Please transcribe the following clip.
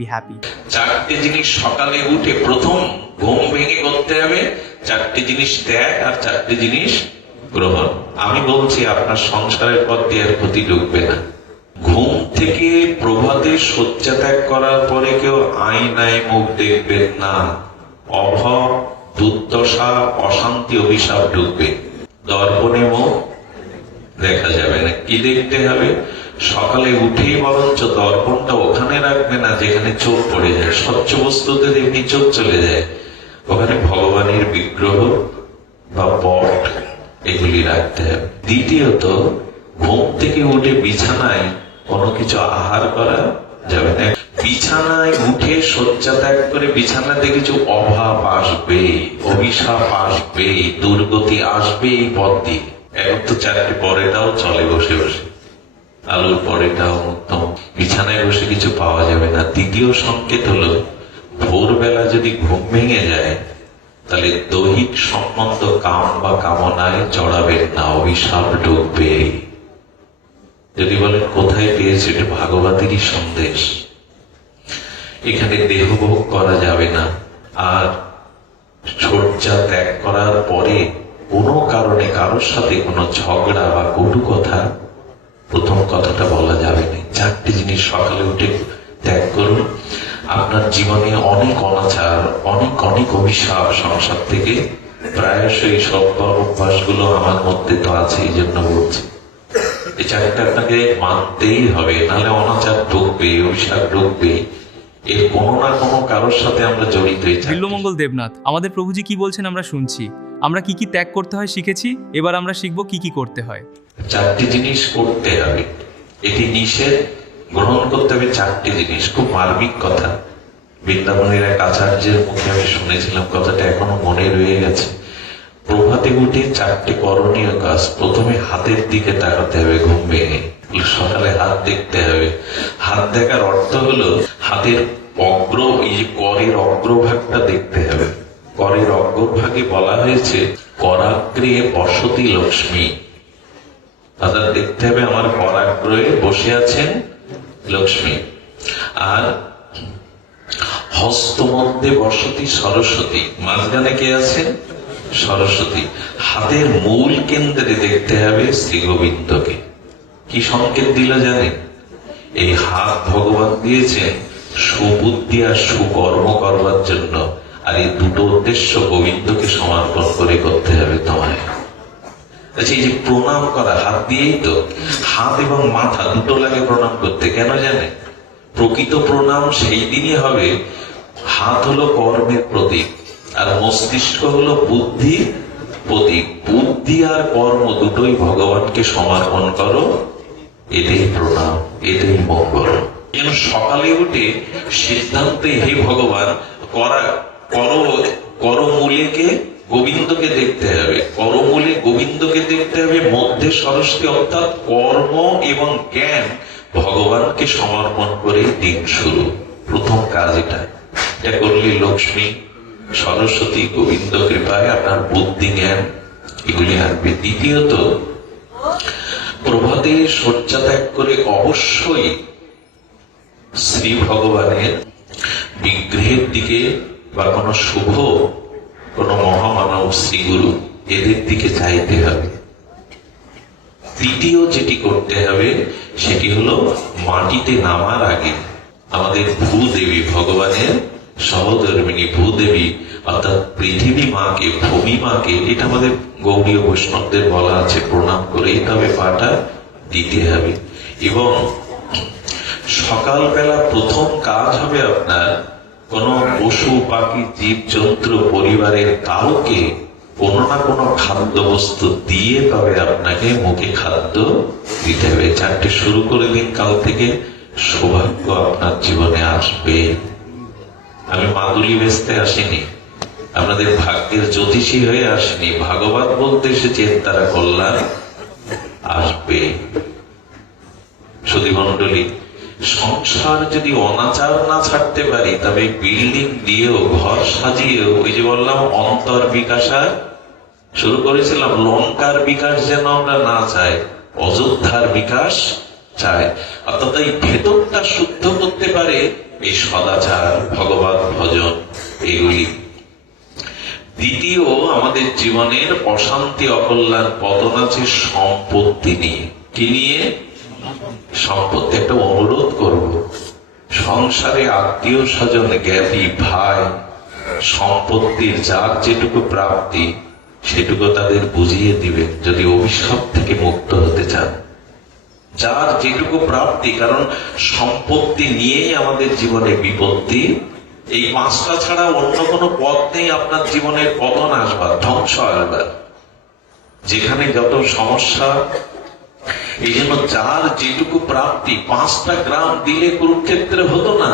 be happy. চারটে জিনিস সকালে উঠে প্রথম ঘুম ভেঙে করতে হবে, চারটে জিনিস ত্যাগ আর চারটে জিনিস গ্রহণ। আমি বলছি আপনার সংসারের পর দিয়ে আর ক্ষতি ঢুকবে না। ঘুম থেকে প্রভাতে শয্যা ত্যাগ করার পরে কেউ আয়নায় মুখ দেখবেন না। অভাব, দুর্দশা, অশান্তি, অভিশাপ ঢুকবে। দর্পণে মুখ দেখা যাবে না। কি দেখতে হবে? সকালে উঠেই বরঞ্চ দর্পণটা ওখানে রাখবে না যেখানে চোখ পড়ে যায়। স্বচ্ছ বস্তুতে এমনি চোখ চলে যায়, ওখানে ভগবানের বিগ্রহ বা পট এগুলি রাখতে হবে। দ্বিতীয়ত, ঘুম থেকে উঠে বিছানায় কোনো কিছু আহার করা যাবে না। বিছানায় উঠে শয্যা ত্যাগ করে বিছানাতে কিছু অভাব আসবে, অভিশাপ আসবে, দুর্গতি আসবে এই পথ দিয়ে। এখন তো চারটে পরেটাও চলে বসে বসে, আলুর পরেটাও উত্তম, বিছানায় বসে কিছু পাওয়া যাবে না। তৃতীয় সংকেত হলো ভোরবেলা যদি ঘুম ভেঙে যায় তাহলে দৈহিক সম্বন্ধ কাম বা কামনায় জড়াবেন না, অভিশাপ ঢুকবে। যদি বলেন কোথায় পেয়েছে, এটা ভাগবতেরই সন্দেশ। এখানে দেহভোগ করা যাবে না। আর শয্যা ত্যাগ করার পরে কোনো কারণে কারোর সাথে কোনো ঝগড়া বা কটু কথা প্রথম কথাটা বলা যাবে না। চারটি জিনিস সকালে উঠে ত্যাগ করুন। আপনার জীবনে অনেক অনাচার, অনেক অনেক অভিশাপ সংসার থেকে প্রায়শই সব অভ্যাসগুলো আমার মধ্যে তো আছে, এই জন্য বলছি এই চারটা আপনাকে মানতেই হবে, নাহলে অনাচার ঢুকবে, অভিশাপ ঢুকবে। এর কোনো না কোনো কারোর সাথে আমরা জড়িত। বিল্বমঙ্গল দেবনাথ, আমাদের প্রভুজি কি বলছেন আমরা শুনছি। আমরা কি কি ত্যাগ করতে হয় শিখেছি, এবার আমরা শিখবো কি কি করতে হয়। চারটি জিনিস করতে হবে, এটি নিষেধ, গ্রহণ করতে হবে চারটি জিনিস। খুব মার্মিক কথা, বৃন্দাবনের এক আচার্যের মুখে আমি শুনেছিলাম, কথাটা এখনো মনে রয়ে গেছে। প্রভাতে উঠে চারটি করণীয় কাজ। প্রথমে হাতের দিকে তাকাতে হবে ঘুম ভেঙে, সকালে হাত দেখতে হবে। হাত দেখার অর্থ হলো হাতের অগ্র, এই যে করের অগ্রভাগটা দেখতে হবে। করের অগ্রভাগে বলা হয়েছে করাগ্রে বসতি লক্ষ্মী, অর্থাৎ দেখতে হবে আমার করাগ্রহে বসে আছেন লক্ষ্মী। আর হস্তমধ্যে বসতি সরস্বতী, মাঝখানে কে আছেন? সরস্বতী। হাতের মূল কেন্দ্রে দেখতে হবে শ্রী গোবিন্দকে। কি সংকেত দিল জানেন? এই হাত ভগবান দিয়েছেন সুবুদ্ধি আর সুকর্ম করবার জন্য, আর এই দুটো উদ্দেশ্য গোবিন্দকে সমর্পণ করে করতে হবে তোমায়। আচ্ছা, এই যে প্রণাম করা হাত দিয়েই তো, হাত এবং মাথা দুটো লাগে প্রণাম করতে। কেন জানে? প্রকৃত প্রণাম সেই দিনই হবে, হাত হলো কর্মের প্রতীক আর মস্তিষ্ক হলো বুদ্ধির প্রতীক। বুদ্ধি আর কর্ম দুটোই ভগবানকে সমর্পণ করো, এটাই প্রণাম, এটাই মঙ্গল। যেন সকালে উঠে সিদ্ধান্তে, হে ভগবান, করমূলেকে গোবিন্দকে দেখতে হবে, করমূলে গোবিন্দকে দেখতে হবে, মধ্যে সরস্বতী অর্থাৎ কর্ম এবং জ্ঞান ভগবানকে সমর্পণ করে দিন শুরু। প্রথম কাজ এটা করলে লক্ষ্মী সরস্বতী গোবিন্দ কৃপায় আপনার বুদ্ধি জ্ঞান এগুলি আসবে। দ্বিতীয়ত, প্রভাতে শয্যা ত্যাগ করে অবশ্যই শ্রী ভগবানের বিগ্রহের দিকে বা কোন শুভ কোন মহামানব শ্রীগুরু এদের দিকে চাইতে হবে। তৃতীয় যেটি করতে হবে সেটি হলো মাটিতে নামার আগে আমাদের ভূদেবী, ভগবানের সহধর্মিণী ভূদেবী অর্থাৎ পৃথিবী মাকে, ভূমি মাকে, এটা আমাদের গৌড়ীয় বৈষ্ণবদের বলা আছে, প্রণাম করে তবে পাটা দিতে হবে। এবং সকালবেলা প্রথম কাজ হবে আপনার কোন পশু পাখি জীব জন্তু পরিবারের কাউকে কোনো না কোনো খাদ্য বস্তু দিয়ে তবে আপনাকে মুখে খাদ্য দিতে হবে। চারটে শুরু করে দিন, কাল থেকে সৌভাগ্য আপনার জীবনে আসবে। আমি মাদুলি বেচতে আসিনি, আপনাদের ভাগ্যের জ্যোতিষী হয়ে আসিনি, ভাগবত বলতে এসেছি, তারা কল্যাণ আসবে। সুধী মন্ডলী, সংসার যদি অনাচার না ছাড়তে পারি তবে বিল্ডিং দিয়েও, ঘর সাজিয়েও, ওই যে বললাম অন্তর বিকাশার শুরু করেছিলাম, লঙ্কার বিকাশ যেন আমরা না চাই, অযোধ্যার বিকাশ চায়। অর্থাৎ এই ভেতরটা শুদ্ধ করতে পারে এই সদাচার, ভগবত ভজন, এগুলি। দ্বিতীয়, আমাদের জীবনের অশান্তি, অকল্যাণ, পতন আছে সম্পত্তি নিয়ে। কি নিয়ে? সম্পত্তি। একটা অনুরোধ করব, সংসারে আত্মীয় স্বজন, জ্ঞাতি, ভাই, সম্পত্তির যার যেটুকু প্রাপ্তি সেটুকু তাদের বুঝিয়ে দিবেন, যদি অভিশাপ থেকে মুক্ত হতে চান। যার যেটুকু প্রাপ্তি, কারণ সম্পত্তি নিয়েই আমাদের জীবনে বিপত্তি। এই পাঁচটা ছাড়া অন্য কোনো পথ নেই আপনার জীবনের পতন আসবার, ধ্বংস আসবার। যেখানে যত সমস্যা, এই জন্য যার যেটুকু প্রাপ্তি, 5টা গ্রাম দিলে কুরুক্ষেত্রে হতো না।